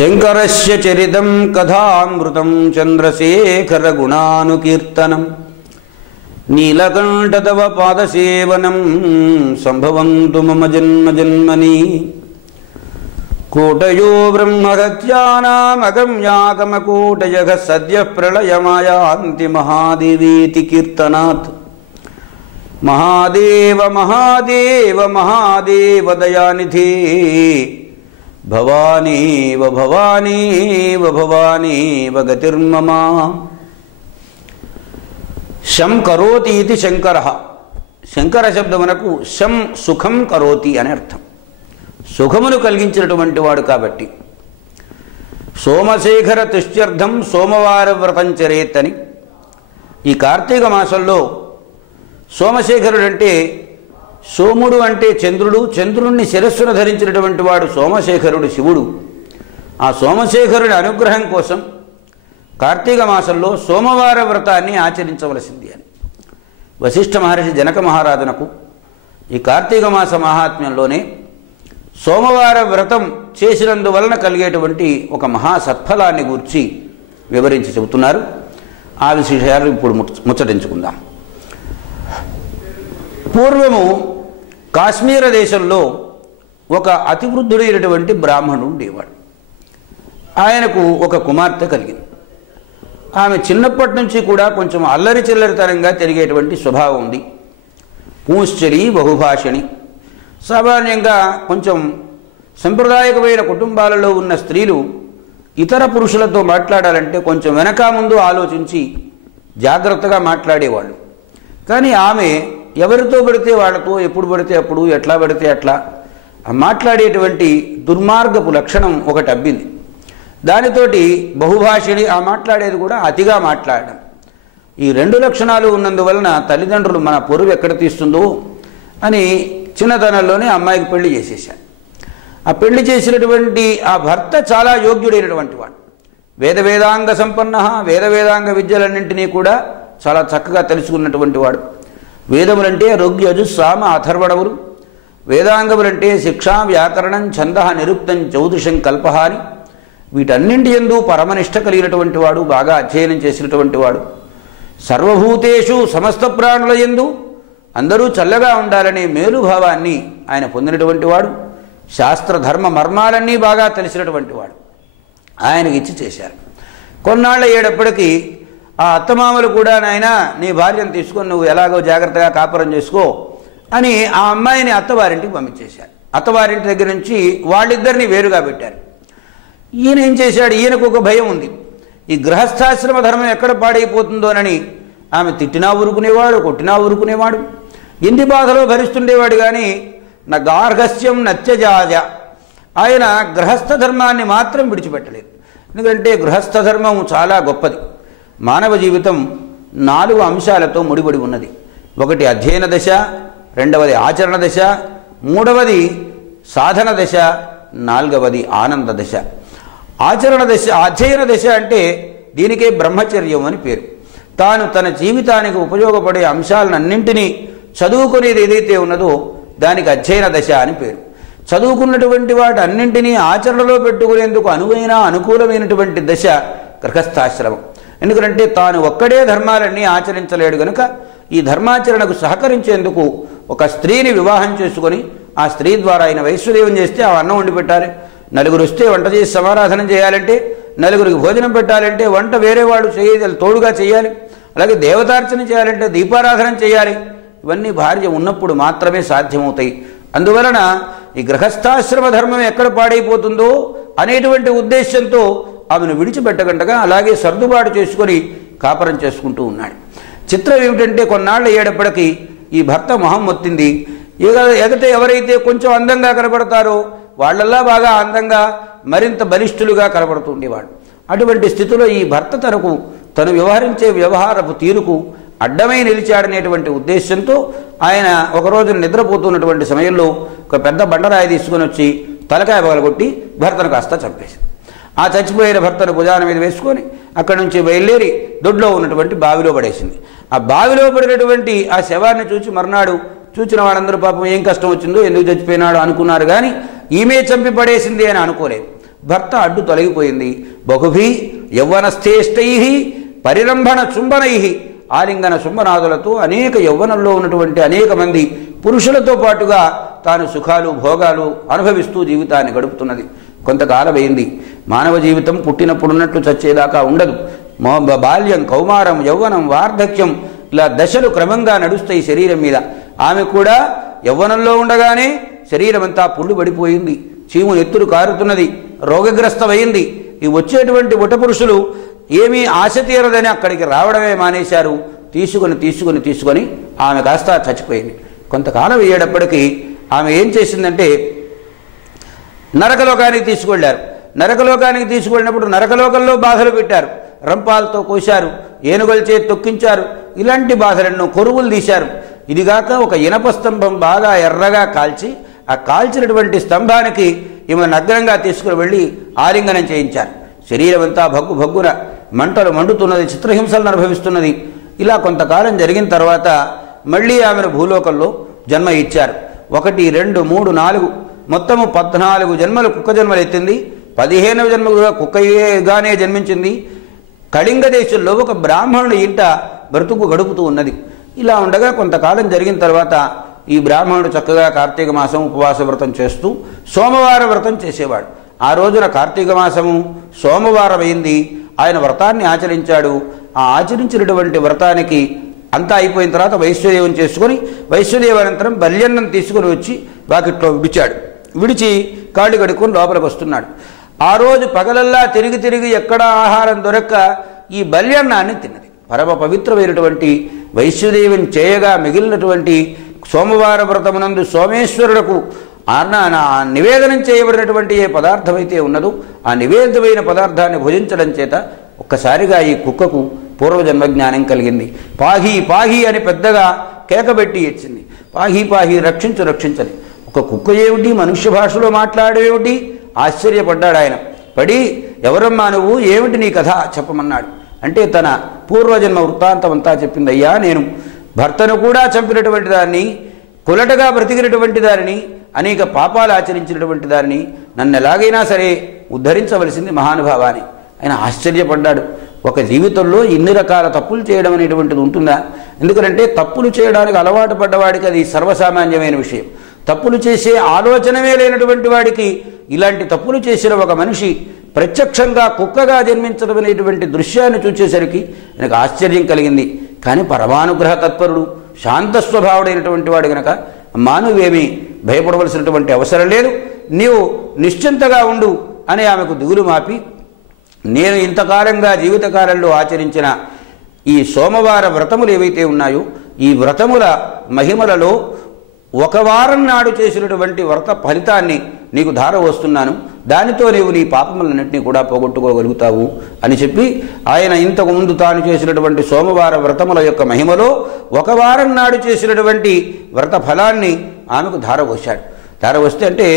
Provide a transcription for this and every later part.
शङ्करस्य चरितं कथामृतं चन्द्रशेखरगुणानुकीर्तनम् नीलकण्ठ तव पादसेवनम् सम्भवम् मम जन्म जन्मनि कोटयो ब्रह्महत्यानामगम्यागमकूटयः सद्यः प्रलयमायान्ति महादेवीति कीर्तनात्। महादेव महादेव महादेव दयानिधि। భవానీవ భవానీవ భవానీవ గతిర్మమ. శం కరోతి ఇది శంకర. శంకర శబ్దమునకు శం సుఖం కరోతి అని అర్థం. సుఖమును కలిగించినటువంటి వాడు కాబట్టి. సోమశేఖర తుష్ట్యర్థం సోమవార వ్రతం చరేతని. ఈ కార్తీక మాసంలో సోమశేఖరుడంటే సోముడు అంటే చంద్రుడు చంద్రుణ్ణి శిరస్సును ధరించినటువంటి వాడు సోమశేఖరుడు శివుడు. ఆ సోమశేఖరుడి అనుగ్రహం కోసం కార్తీక మాసంలో సోమవార వ్రతాన్ని ఆచరించవలసింది అని. వశిష్ఠ మహర్షి జనక మహారాజునకు ఈ కార్తీక మాస మహాత్మ్యంలోనే సోమవార వ్రతం చేసినందువలన కలిగేటువంటి ఒక మహా సత్ఫలాన్ని గూర్చి వివరించి చెబుతున్నారు. ఆ విశేషాలు ఇప్పుడు ముచ్చటించుకుందాం. పూర్వము కాశ్మీర దేశంలో ఒక అతివృద్ధుడైనటువంటి బ్రాహ్మణుడు ఉండేవాడు. ఆయనకు ఒక కుమార్తె కలిగింది. ఆమె చిన్నప్పటి నుంచి కూడా కొంచెం అల్లరి చిల్లరితనంగా తిరిగేటువంటి స్వభావం ఉంది. పూశ్చరి బహుభాషిణి. సామాన్యంగా కొంచెం సంప్రదాయకమైన కుటుంబాలలో ఉన్న స్త్రీలు ఇతర పురుషులతో మాట్లాడాలంటే కొంచెం వెనక ముందు ఆలోచించి జాగ్రత్తగా మాట్లాడేవాళ్ళు. కానీ ఆమె ఎవరితో పడితే వాళ్ళతో ఎప్పుడు పడితే అప్పుడు ఎట్లా పడితే అట్లా. ఆ మాట్లాడేటువంటి దుర్మార్గపు లక్షణం ఒకటి అబ్బింది. దానితోటి బహుభాషిణి ఆ మాట్లాడేది కూడా అతిగా మాట్లాడడం. ఈ రెండు లక్షణాలు ఉన్నందువలన తల్లిదండ్రులు మన పొరుగు ఎక్కడ తీస్తుందో అని చిన్నతనంలోనే అమ్మాయికి పెళ్ళి చేసేశారు. ఆ పెళ్ళి చేసినటువంటి ఆ భర్త చాలా యోగ్యుడైనటువంటి వాడు. వేద వేదాంగ సంపన్న వేద వేదాంగ విద్యలన్నింటినీ కూడా చాలా చక్కగా తెలుసుకున్నటువంటి వాడు. వేదములంటే రుగ్యజు సామ అథర్వణములు. వేదాంగములంటే శిక్షా వ్యాకరణం ఛంద నిరుక్తం జ్యోతిషం కల్పహారి వీటన్నింటి ఎందు పరమనిష్ట కలిగినటువంటి వాడు బాగా అధ్యయనం చేసినటువంటి వాడు. సర్వభూతేషు సమస్త ప్రాణుల ఎందు అందరూ చల్లగా ఉండాలనే మేలుభావాన్ని ఆయన పొందినటువంటి వాడు. శాస్త్రధర్మ మర్మాలన్నీ బాగా తెలిసినటువంటి వాడు. ఆయనకి ఇచ్చి చేశారు. కొన్నాళ్ళ ఏడప్పటికీ ఆ అత్తమామలు కూడా నాయన నీ భార్యను తీసుకొని నువ్వు ఎలాగో జాగ్రత్తగా కాపురం చేసుకో అని ఆ అమ్మాయిని అత్తవారింటికి పంపించేశారు. అత్తవారింటి దగ్గర నుంచి వాళ్ళిద్దరిని వేరుగా పెట్టారు. ఈయన ఏం చేశాడు? ఈయనకు ఒక భయం ఉంది. ఈ గృహస్థాశ్రమ ధర్మం ఎక్కడ పాడైపోతుందోనని ఆమె తిట్టినా ఊరుకునేవాడు కొట్టినా ఊరుకునేవాడు ఇంటి బాధలో భరిస్తుండేవాడు కానీ నా గార్హస్యం నత్యజాజ. ఆయన గృహస్థ ధర్మాన్ని మాత్రం విడిచిపెట్టలేదు. ఎందుకంటే గృహస్థ ధర్మం చాలా గొప్పది. మానవ జీవితం నాలుగు అంశాలతో ముడిపడి ఉన్నది. ఒకటి అధ్యయన దశ రెండవది ఆచరణ దశ మూడవది సాధన దశ నాలుగవది ఆనంద దశ. ఆచరణ దశ అధ్యయన దశ అంటే దీనికే బ్రహ్మచర్యం అని పేరు. తాను తన జీవితానికి ఉపయోగపడే అంశాలన్నింటినీ చదువుకునేది ఏదైతే ఉన్నదో దానికి అధ్యయన దశ అని పేరు. చదువుకున్నటువంటి వాటి అన్నింటినీ ఆచరణలో పెట్టుకునేందుకు అనువైన అనుకూలమైనటువంటి దశ గృహస్థాశ్రమం. ఎందుకంటే తాను ఒక్కడే ధర్మాలన్నీ ఆచరించలేడు గనుక ఈ ధర్మాచరణకు సహకరించేందుకు ఒక స్త్రీని వివాహం చేసుకొని ఆ స్త్రీ ద్వారా ఆయన వైశ్వదేవం చేస్తే ఆ అన్నం వండి పెట్టాలి. నలుగురు వస్తే వంట చేసి సమారాధనం చేయాలంటే నలుగురికి భోజనం పెట్టాలంటే వంట వేరే వాడు చేయాలి తోడుగా చేయాలి. అలాగే దేవతార్చన చేయాలంటే దీపారాధన చేయాలి. ఇవన్నీ భార్య ఉన్నప్పుడు మాత్రమే సాధ్యమవుతాయి. అందువలన ఈ గృహస్థాశ్రమ ధర్మం ఎక్కడ పాడైపోతుందో అనేటువంటి ఉద్దేశంతో ఆమెను విడిచిపెట్టకుండా అలాగే సర్దుబాటు చేసుకొని కాపరం చేసుకుంటూ ఉన్నాడు. చిత్రం ఏమిటంటే కొన్నాళ్ళు అయ్యేటప్పటికీ ఈ భర్త మొహం మొత్తింది. ఎగ ఎగట ఎవరైతే కొంచెం అందంగా కనబడతారో వాళ్ళల్లా బాగా అందంగా మరింత బలిష్ఠులుగా కనబడుతూ ఉండేవాడు. అటువంటి స్థితిలో ఈ భర్త తనకు తను వ్యవహరించే వ్యవహారపు తీరుకు అడ్డమై నిలిచాడనేటువంటి ఉద్దేశంతో ఆయన ఒకరోజు నిద్రపోతున్నటువంటి సమయంలో ఒక పెద్ద బండరాయి తీసుకొని వచ్చి తలకాయ పగలగొట్టి భర్తను కాస్త చంపేసింది. ఆ చచ్చిపోయిన భర్తను భుజాన మీద వేసుకొని అక్కడి నుంచి బయలుదేరి దొడ్లో ఉన్నటువంటి బావిలో పడేసింది. ఆ బావిలో పడినటువంటి ఆ శవాన్ని చూసి మర్నాడు చూసిన వాళ్ళందరూ పాపం ఏం కష్టం వచ్చిందో ఎందుకు చచ్చిపోయినాడు అనుకున్నారు కానీ ఈమె చంపి పడేసింది అని అనుకోలేదు. భర్త అడ్డు తొలగిపోయింది. బహుభి యౌవనస్థేష్టై పరిరంభణ చుంబనై ఆలింగన శుంభనాదులతో అనేక యవ్వనంలో ఉన్నటువంటి అనేక మంది పురుషులతో పాటుగా తాను సుఖాలు భోగాలు అనుభవిస్తూ జీవితాన్ని గడుపుతున్నది. కొంతకాలం అయింది. మానవ జీవితం పుట్టినప్పుడున్నట్లు చచ్చేదాకా ఉండదు. బాల్యం కౌమారం యౌవనం వార్ధక్యం ఇలా దశలు క్రమంగా నడుస్తాయి శరీరం మీద. ఆమె కూడా యవ్వనంలో ఉండగానే శరీరం అంతా పుళ్ళు పడిపోయింది. చీము ఎత్తులు కారుతున్నది. రోగగ్రస్తమైంది. ఈ వచ్చేటువంటి పురుషులు ఏమీ ఆశ తీరదని అక్కడికి రావడమే మానేశారు. తీసుకొని తీసుకొని తీసుకొని ఆమె కాస్త చచ్చిపోయింది. కొంతకాలం అయ్యేటప్పటికీ ఆమె ఏం చేసిందంటే నరకలోకానికి తీసుకువెళ్ళారు. నరకలోకానికి తీసుకువెళ్ళినప్పుడు నరకలోకంలో బాధలు పెట్టారు. రంపాలతో కోశారు ఏనుగలచే తొక్కించారు ఇలాంటి బాధలను కొరువులు తీశారు. ఇదిగాక ఒక ఇనప స్తంభం బాగా ఎర్రగా కాల్చి ఆ కాల్చినటువంటి స్తంభానికి ఈమె నగ్నంగా తీసుకుని వెళ్ళి ఆలింగనం చేయించారు. శరీరం అంతా భగ్గు భగ్గున మంటలు మండుతున్నది చిత్రహింసలను అనుభవిస్తున్నది. ఇలా కొంతకాలం జరిగిన తర్వాత మళ్ళీ ఆమెను భూలోకంలో జన్మ ఇచ్చారు. ఒకటి రెండు మూడు నాలుగు మొత్తము పద్నాలుగు జన్మలు కుక్క జన్మలు ఎత్తింది. పదిహేనవ జన్మలుగా కుక్కగానే జన్మించింది. కళింగ దేశంలో ఒక బ్రాహ్మణుడు ఇంట బ్రతుకు గడుపుతూ ఉన్నది. ఇలా ఉండగా కొంతకాలం జరిగిన తర్వాత ఈ బ్రాహ్మణుడు చక్కగా కార్తీక మాసం ఉపవాస వ్రతం చేస్తూ సోమవార వ్రతం చేసేవాడు. ఆ రోజున కార్తీక మాసము సోమవారం అయింది ఆయన వ్రతాన్ని ఆచరించాడు. ఆ ఆచరించినటువంటి వ్రతానికి అంతా అయిపోయిన తర్వాత వైశ్వదేవం చేసుకొని వైశ్వదేవానంతరం బల్యన్నం తీసుకుని వచ్చి వాకిట్లో విడిచాడు. విడిచి కాళ్ళు కడుక్కొని లోపలికి వస్తున్నాడు. ఆ రోజు పగలల్లా తిరిగి తిరిగి ఎక్కడ ఆహారం దొరక్క ఈ బల్యన్నాన్ని తిన్నది. పరమ పవిత్రమైనటువంటి వైశ్యదేవిని చేయగా మిగిలినటువంటి సోమవార వ్రతమునందు సోమేశ్వరులకు నివేదనం చేయబడినటువంటి ఏ పదార్థమైతే ఉన్నదో ఆ నివేదితమైన పదార్థాన్ని భుజించడం చేత ఒక్కసారిగా ఈ కుక్కకు పూర్వజన్మ జ్ఞానం కలిగింది. పాహి పాహి అని పెద్దగా కేకబెట్టి ఇచ్చింది. పాహి పాహి రక్షించు రక్షించని. ఒక కుక్క ఏమిటి? మనుష్య భాషలో మాట్లాడేమిటి ఆశ్చర్యపడ్డాడు ఆయన. పడి ఎవరమ్మా నువ్వు? ఏమిటి నీ కథ? చెప్పమన్నాడు. అంటే తన పూర్వజన్మ వృత్తాంతం అంతా చెప్పింది అయ్యా నేను. భర్తను కూడా చంపినటువంటి దాన్ని కులటగా బ్రతికినటువంటి దానిని అనేక పాపాలు ఆచరించినటువంటి దానిని నన్ను ఎలాగైనా సరే ఉద్ధరించవలసింది మహానుభావాన్ని ఆయన ఆశ్చర్యపడ్డాడు. ఒక జీవితంలో ఇన్ని రకాల తప్పులు చేయడం అనేటువంటిది ఉంటుందా? ఎందుకంటే తప్పులు చేయడానికి అలవాటు పడ్డవాడికి అది సర్వసామాన్యమైన విషయం. తప్పులు చేసే ఆలోచనమే లేనటువంటి వాడికి ఇలాంటి తప్పులు చేసిన ఒక మనిషి ప్రత్యక్షంగా కుక్కగా జన్మించడం అనేటువంటి దృశ్యాన్ని చూసేసరికి నాకు ఆశ్చర్యం కలిగింది. కానీ పరమానుగ్రహ తత్పరుడు శాంత స్వభావుడైనటువంటి వాడు గనక మానువేమీ భయపడవలసినటువంటి అవసరం లేదు. నీవు నిశ్చింతగా ఉండు అని ఆమెకు దిగులు మాపి నేను ఇంతకాలంగా జీవితకాలంలో ఆచరించిన ఈ సోమవార వ్రతములు ఏవైతే ఉన్నాయో ఈ వ్రతముల మహిమలలో ఒక వారం నాడు చేసినటువంటి వ్రత ఫలితాన్ని నీకు ధార వస్తున్నాను. దానితో నీవు నీ పాపములన్నింటినీ కూడా పోగొట్టుకోగలుగుతావు అని చెప్పి ఆయన ఇంతకుముందు తాను చేసినటువంటి సోమవార వ్రతముల యొక్క మహిమలో ఒక వారం నాడు చేసినటువంటి వ్రత ఫలాన్ని ఆమెకు ధార పోశాడు. ధార వస్తే అంటే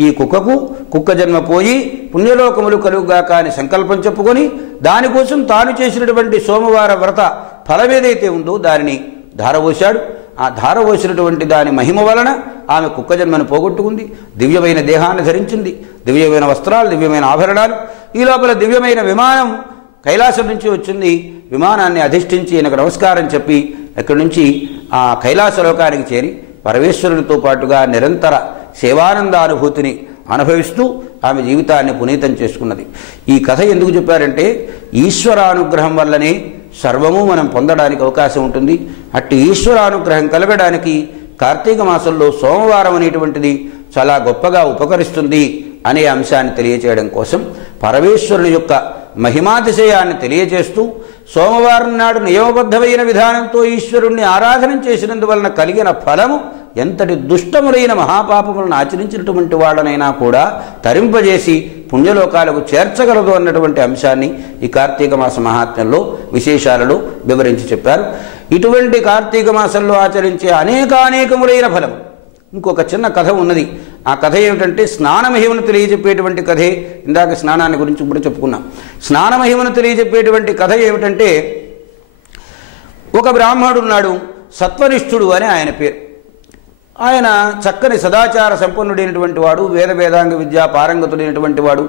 ఈ కుక్కకు కుక్క జన్మ పోయి పుణ్యలోకములు కలుగుగాక అని సంకల్పం చెప్పుకొని దానికోసం తాను చేసినటువంటి సోమవార వ్రత ఫలం ఏదైతే ఉందో దానిని ధారపోశాడు ఆ ధారపోసినటువంటి దాని మహిమ వలన ఆమె కుక్క జన్మను పోగొట్టుకుంది. దివ్యమైన దేహాన్ని ధరించింది. దివ్యమైన వస్త్రాలు దివ్యమైన ఆభరణాలు. ఈ లోపల దివ్యమైన విమానం కైలాసం నుంచి వచ్చింది. విమానాన్ని అధిష్ఠించి ఈయనకు నమస్కారం చెప్పి అక్కడి నుంచి ఆ కైలాస లోకానికి చేరి పరమేశ్వరునితో పాటుగా నిరంతర సేవానందానుభూతిని అనుభవిస్తూ ఆమె జీవితాన్ని పునీతం చేసుకున్నది. ఈ కథ ఎందుకు చెప్పారంటే ఈశ్వరానుగ్రహం వల్లనే సర్వము మనం పొందడానికి అవకాశం ఉంటుంది. అట్టి ఈశ్వరానుగ్రహం కలగడానికి కార్తీక మాసంలో సోమవారం అనేటువంటిది చాలా గొప్పగా ఉపకరిస్తుంది అనే అంశాన్ని తెలియచేయడం కోసం పరమేశ్వరుని యొక్క మహిమాతిశయాన్ని తెలియజేస్తూ సోమవారం నాడు నియమబద్ధమైన విధానంతో ఈశ్వరుణ్ణి ఆరాధన చేసినందువలన కలిగిన ఫలము ఎంతటి దుష్టములైన మహాపాపములను ఆచరించినటువంటి వాళ్ళనైనా కూడా తరింపజేసి పుణ్యలోకాలకు చేర్చగలదు అన్నటువంటి అంశాన్ని ఈ కార్తీక మాస మహాత్మ్యంలో విశేషాలలో వివరించి చెప్పారు. ఇటువంటి కార్తీక మాసంలో ఆచరించే అనేకానేకములైన ఫలం ఇంకొక చిన్న కథ ఉన్నది. ఆ కథ ఏమిటంటే స్నానమహిమను తెలియజెప్పేటువంటి కథే. ఇందాక స్నానాన్ని గురించి కూడా చెప్పుకున్నాం. స్నానమహిమను తెలియజెప్పేటువంటి కథ ఏమిటంటే ఒక బ్రాహ్మణుడున్నాడు సత్వనిష్ఠుడు అని ఆయన పేరు. ఆయన చక్కని సదాచార సంపన్నుడైనటువంటి వాడు వేద వేదాంగ విద్యా పారంగతుడైనటువంటి వాడు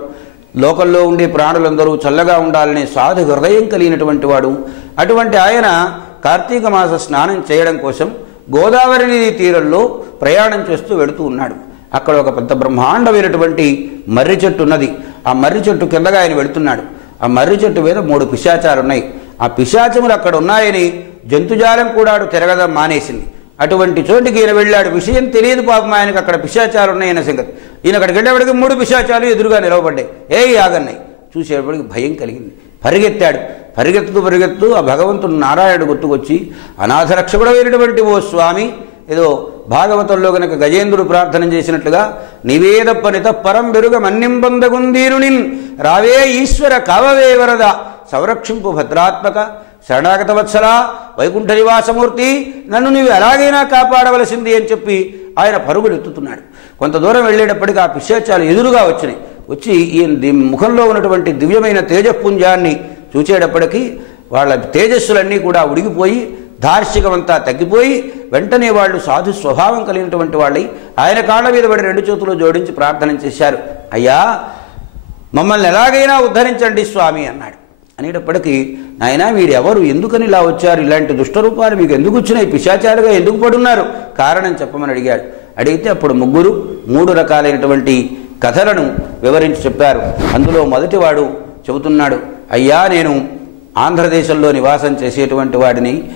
లోకల్లో ఉండే ప్రాణులందరూ చల్లగా ఉండాలనే సాధు హృదయం కలిగినటువంటి వాడు. అటువంటి ఆయన కార్తీక మాస స్నానం చేయడం కోసం గోదావరి నది తీరంలో ప్రయాణం చేస్తూ వెడుతూ ఉన్నాడు. అక్కడ ఒక పెద్ద బ్రహ్మాండమైనటువంటి మర్రి చెట్టు ఉన్నది. ఆ మర్రి చెట్టు కిందగా ఆయన వెళుతున్నాడు. ఆ మర్రి చెట్టు మీద మూడు పిశాచాలు ఉన్నాయి ఆ పిశాచములు అక్కడ ఉన్నాయని జంతుజాలం కూడా అటు తిరగడం మానేసింది. అటువంటి చోటికి ఈయన వెళ్ళాడు. విషయం తెలియదు పాపం ఆయనకు. అక్కడ పిశాచాలు ఉన్నాయన్న సంగతి. ఈయన అక్కడికి వెళ్ళేప్పటికి మూడు పిశాచాలు ఎదురుగా నిలవబడ్డాయి. ఏ ఆగన్నాయి చూసేటప్పటికి భయం కలిగింది. పరిగెత్తాడు. పరిగెత్తుతూ పరిగెత్తు ఆ భగవంతుడు నారాయణుడు గుర్తుకొచ్చి అనాథరక్షకుడమైనటువంటి ఓ స్వామి ఏదో భాగవతంలో గనక గజేంద్రుడు ప్రార్థన చేసినట్లుగా నివేదప్పనిత పరం బెరుగ మన్నింబందగుందీరునిన్ రావే ఈశ్వర కవవే వరద. సంరక్షింపు భద్రాత్మక. శరణాగత వత్సల వైకుంఠ నివాసమూర్తి నన్ను నీవు ఎలాగైనా కాపాడవలసింది అని చెప్పి ఆయన పరుగులు ఎత్తుతున్నాడు కొంత దూరం వెళ్ళేటప్పటికి ఆ పిశాచాలు ఎదురుగా వచ్చినాయి. వచ్చి ఈయన ముఖంలో ఉన్నటువంటి దివ్యమైన తేజపుంజాన్ని చూచేటప్పటికీ వాళ్ళ తేజస్సులన్నీ కూడా ఉడిగిపోయి దార్శికమంతా తగ్గిపోయి వెంటనే వాళ్ళు సాధు స్వభావం కలిగినటువంటి వాళ్ళై ఆయన కాళ్ళ మీద పడి రెండు చేతులు జోడించి ప్రార్థన చేశారు. అయ్యా మమ్మల్ని ఎలాగైనా ఉద్ధరించండి స్వామి అన్నాడు. అనేటప్పటికీ నాయనా మీరెవరు ఎందుకని ఇలా వచ్చారు? ఇలాంటి దుష్టరూపాలు మీకు ఎందుకు వచ్చినాయి? పిశాచాలుగా ఎందుకు పడున్నారు? కారణం చెప్పమని అడిగాడు. అడిగితే అప్పుడు ముగ్గురు మూడు రకాలైనటువంటి కథలను వివరించి చెప్పారు. అందులో మొదటివాడు చెబుతున్నాడు అయ్యా నేను ఆంధ్రదేశంలో నివాసం చేసేటువంటి వాడిని.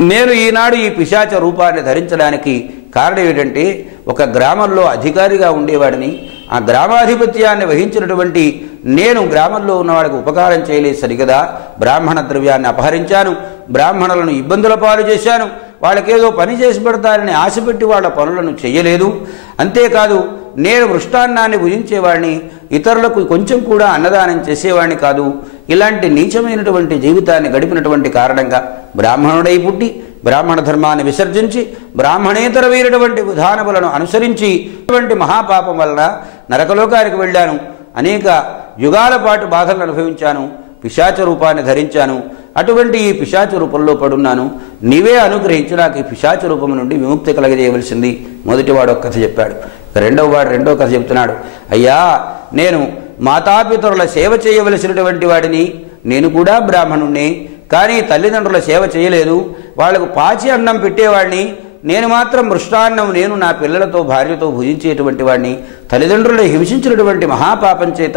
నేను ఈనాడు ఈ పిశాచ రూపాన్ని ధరించడానికి కారణం ఏంటంటే ఒక గ్రామంలో అధికారిగా ఉండేవాడిని. ఆ గ్రామాధిపత్యాన్ని వహించినటువంటి నేను గ్రామంలో ఉన్నవాడికి ఉపకారం చేయలేదు సరిగదా. బ్రాహ్మణ ద్రవ్యాన్ని అపహరించాను. బ్రాహ్మణులను ఇబ్బందుల పాలు చేశాను. వాళ్ళకేదో పని చేసి పెడతారని ఆశపెట్టి వాళ్ళ పనులను చేయలేదు. అంతేకాదు నేను మృష్టాన్నాన్ని భుజించేవాడిని ఇతరులకు కొంచెం కూడా అన్నదానం చేసేవాడిని కాదు. ఇలాంటి నీచమైనటువంటి జీవితాన్ని గడిపినటువంటి కారణంగా బ్రాహ్మణుడై పుట్టి బ్రాహ్మణ ధర్మాన్ని విసర్జించి బ్రాహ్మణేతరమైనటువంటి విధానములను అనుసరించి ఇటువంటి మహాపాపం వలన నరకలోకానికి వెళ్ళాను. అనేక యుగాల పాటు బాధలను అనుభవించాను. పిశాచ రూపాన్ని ధరించాను. అటువంటి ఈ పిశాచ రూపంలో పడున్నాను. నీవే అనుగ్రహించి నాకు ఈ పిశాచ రూపం నుండి విముక్తి కలగజేయవలసింది. మొదటివాడు ఒక కథ చెప్పాడు. రెండవ వాడు రెండో కథ చెప్తున్నాడు. అయ్యా నేను మాతాపితరుల సేవ చేయవలసినటువంటి వాడిని. నేను కూడా బ్రాహ్మణుణ్ణి. కానీ తల్లిదండ్రుల సేవ చేయలేదు. వాళ్ళకు పాచి అన్నం పెట్టేవాడిని. నేను మాత్రం మృష్టాన్నం నేను నా పిల్లలతో భార్యతో భుజించేటువంటి వాడిని. తల్లిదండ్రులు హింసించినటువంటి మహాపాపం చేత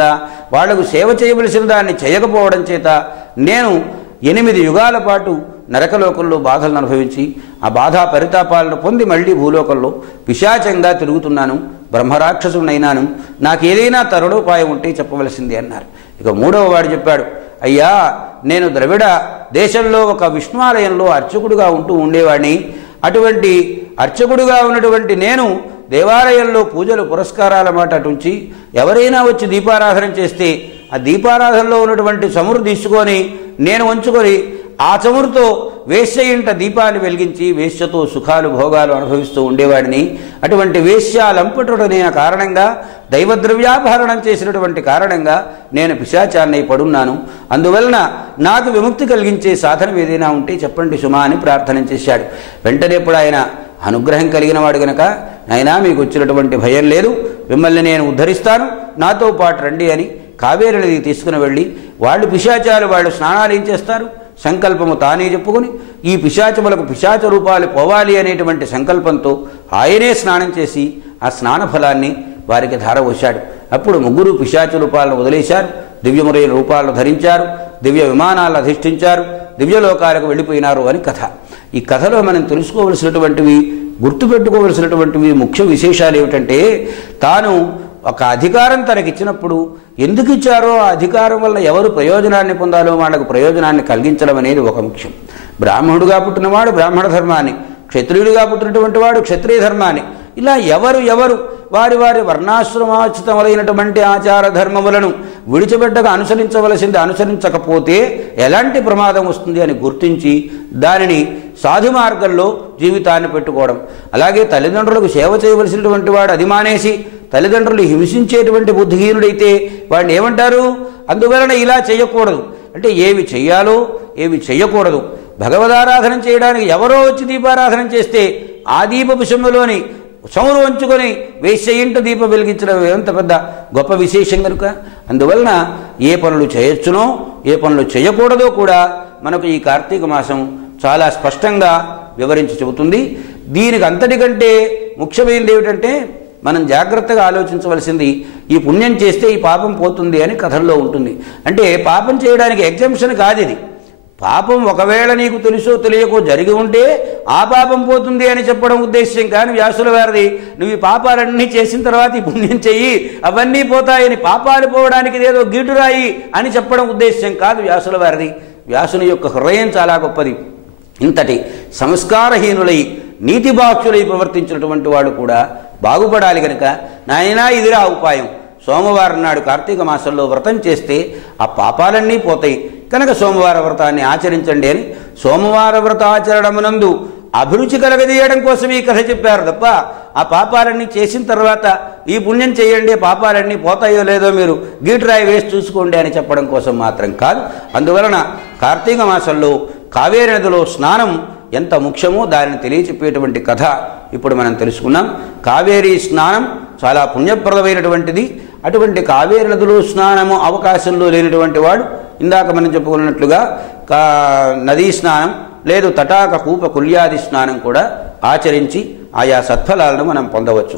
వాళ్ళకు సేవ చేయవలసిన దాన్ని చేయకపోవడం చేత నేను ఎనిమిది యుగాల పాటు నరకలోకంలో బాధలను అనుభవించి ఆ బాధా పరితాపాలను పొంది మళ్ళీ భూలోకంలో పిశాచంగా తిరుగుతున్నాను. బ్రహ్మరాక్షసునైనాను. నాకు ఏదైనా తరుణోపాయం ఉంటే చెప్పవలసింది అన్నారు. ఇక మూడవ వాడు చెప్పాడు అయ్యా నేను ద్రవిడ దేశంలో ఒక విష్ణువాలయంలో అర్చకుడుగా ఉంటూ ఉండేవాడిని. అటువంటి అర్చకుడుగా ఉన్నటువంటి నేను దేవాలయంలో పూజలు పురస్కారాల మాట అటుంచి ఎవరైనా వచ్చి దీపారాధన చేస్తే ఆ దీపారాధనలో ఉన్నటువంటి చమురు తీసుకొని నేను ఉంచుకొని ఆ చమురుతో వేశ్య ఇంట వెలిగించి వేశ్యతో సుఖాలు భోగాలు అనుభవిస్తూ ఉండేవాడిని. అటువంటి వేశ్యాలంపటుడనైన కారణంగా దైవద్రవ్యాభరణం చేసినటువంటి కారణంగా నేను పిశాచాన్నై పడున్నాను. అందువలన నాకు విముక్తి కలిగించే సాధనం ఏదైనా ఉంటే చెప్పండి సుమా అని ప్రార్థన చేశాడు. వెంటనే ఇప్పుడు ఆయన అనుగ్రహం కలిగిన వాడు గనక నైనా మీకు వచ్చినటువంటి భయం లేదు. మిమ్మల్ని నేను ఉద్ధరిస్తాను. నాతో పాటు రండి అని కావేరి నదికి తీసుకుని వెళ్ళి వాళ్ళు పిశాచాలు వాళ్ళు స్నానాలు ఏం చేస్తారు? సంకల్పము తానే చెప్పుకొని ఈ పిశాచములకు పిశాచ రూపాలు పోవాలి అనేటువంటి సంకల్పంతో ఆయనే స్నానం చేసి ఆ స్నాన ఫలాన్ని వారికి ధారవోశాడు అప్పుడు ముగ్గురు పిశాచ రూపాలను వదిలేశారు. దివ్యమురైన రూపాలను ధరించారు. దివ్య విమానాలను అధిష్ఠించారు. దివ్యలోకాలకు వెళ్ళిపోయినారు అని కథ. ఈ కథలో మనం తెలుసుకోవలసినటువంటివి గుర్తుపెట్టుకోవలసినటువంటివి ముఖ్య విశేషాలు ఏమిటంటే తాను ఒక అధికారం తనకిచ్చినప్పుడు ఎందుకు ఇచ్చారో ఆ అధికారం వల్ల ఎవరు ప్రయోజనాన్ని పొందాలో వాళ్ళకు ప్రయోజనాన్ని కలిగించడం అనేది ఒక ముఖ్యం. బ్రాహ్మణుడుగా పుట్టినవాడు బ్రాహ్మణ ధర్మాన్ని క్షత్రియుడిగా పుట్టినటువంటి వాడు క్షత్రియ ధర్మాన్ని. ఇలా ఎవరు ఎవరు? వారి వారి వర్ణాశ్రమాచితములైనటువంటి ఆచార ధర్మములను విడిచిపెట్టగా అనుసరించవలసింది అనుసరించకపోతే ఎలాంటి ప్రమాదం వస్తుంది అని గుర్తించి దానిని సాధు మార్గంలో జీవితాన్ని పెట్టుకోవడం. అలాగే తల్లిదండ్రులకు సేవ చేయవలసినటువంటి వాడు అది మానేసి తల్లిదండ్రులు హింసించేటువంటి బుద్ధిహీనుడైతే వాడిని ఏమంటారు? అందువలన ఇలా చేయకూడదు. అంటే ఏవి చెయ్యాలో ఏవి చెయ్యకూడదు. భగవదారాధన చేయడానికి ఎవరో వచ్చి దీపారాధన చేస్తే ఆ దీపపు శమ్ములోని చమురు వంచుకొని వేసేయింట ఇంట దీపం వెలిగించడం ఎంత పెద్ద గొప్ప విశేషం కనుక? అందువలన ఏ పనులు చేయొచ్చునో ఏ పనులు చేయకూడదో కూడా మనకు ఈ కార్తీక మాసం చాలా స్పష్టంగా వివరించి చెబుతుంది. దీనికి అంతటికంటే ముఖ్యమైనది ఏమిటంటే మనం జాగ్రత్తగా ఆలోచించవలసింది ఈ పుణ్యం చేస్తే ఈ పాపం పోతుంది అని కథల్లో ఉంటుంది. అంటే పాపం చేయడానికి ఎగ్జంప్షన్ కాదు ఇది. పాపం ఒకవేళ నీకు తెలుసో తెలియకో జరిగి ఉంటే ఆ పాపం పోతుంది అని చెప్పడం ఉద్దేశ్యం కానీ వ్యాసుల వారిది. నువ్వు ఈ పాపాలన్నీ చేసిన తర్వాత ఈ పుణ్యం చెయ్యి అవన్నీ పోతాయని పాపాలు పోవడానికి ఏదో గీటురాయి అని చెప్పడం ఉద్దేశ్యం కాదు వ్యాసుల వారిది. వ్యాసుని యొక్క హృదయం చాలా గొప్పది. ఇంతటి సంస్కారహీనులై నీతిబాక్యులై ప్రవర్తించినటువంటి వాడు కూడా బాగుపడాలి గనుక నాయనా ఇదిరా ఉపాయం. సోమవారం నాడు కార్తీక మాసంలో వ్రతం చేస్తే ఆ పాపాలన్నీ పోతాయి. కనుక సోమవార వ్రతాన్ని ఆచరించండి అని సోమవార వ్రతాచరణమునందు అభిరుచి కలగజేయడం కోసం ఈ కథ చెప్పారు తప్ప ఆ పాపాలన్నీ చేసిన తర్వాత ఈ పుణ్యం చేయండి పాపాలన్నీ పోతాయో లేదో మీరు గీటరాయి వేసి చూసుకోండి అని చెప్పడం కోసం మాత్రం కాదు. అందువలన కార్తీక మాసంలో కావేరి నదిలో స్నానం ఎంత ముఖ్యమో దానిని తెలియచెప్పేటువంటి కథ ఇప్పుడు మనం తెలుసుకున్నాం. కావేరీ స్నానం చాలా పుణ్యప్రదమైనటువంటిది. అటువంటి కావేరి నదిలో స్నానము అవకాశంలో లేనటువంటి వాడు ఇందాక మనం చెప్పుకున్నట్లుగా కా నదీ స్నానం లేదు తటాక కూప కుల్యాది స్నానం కూడా ఆచరించి ఆయా సత్ఫలాలను మనం పొందవచ్చు.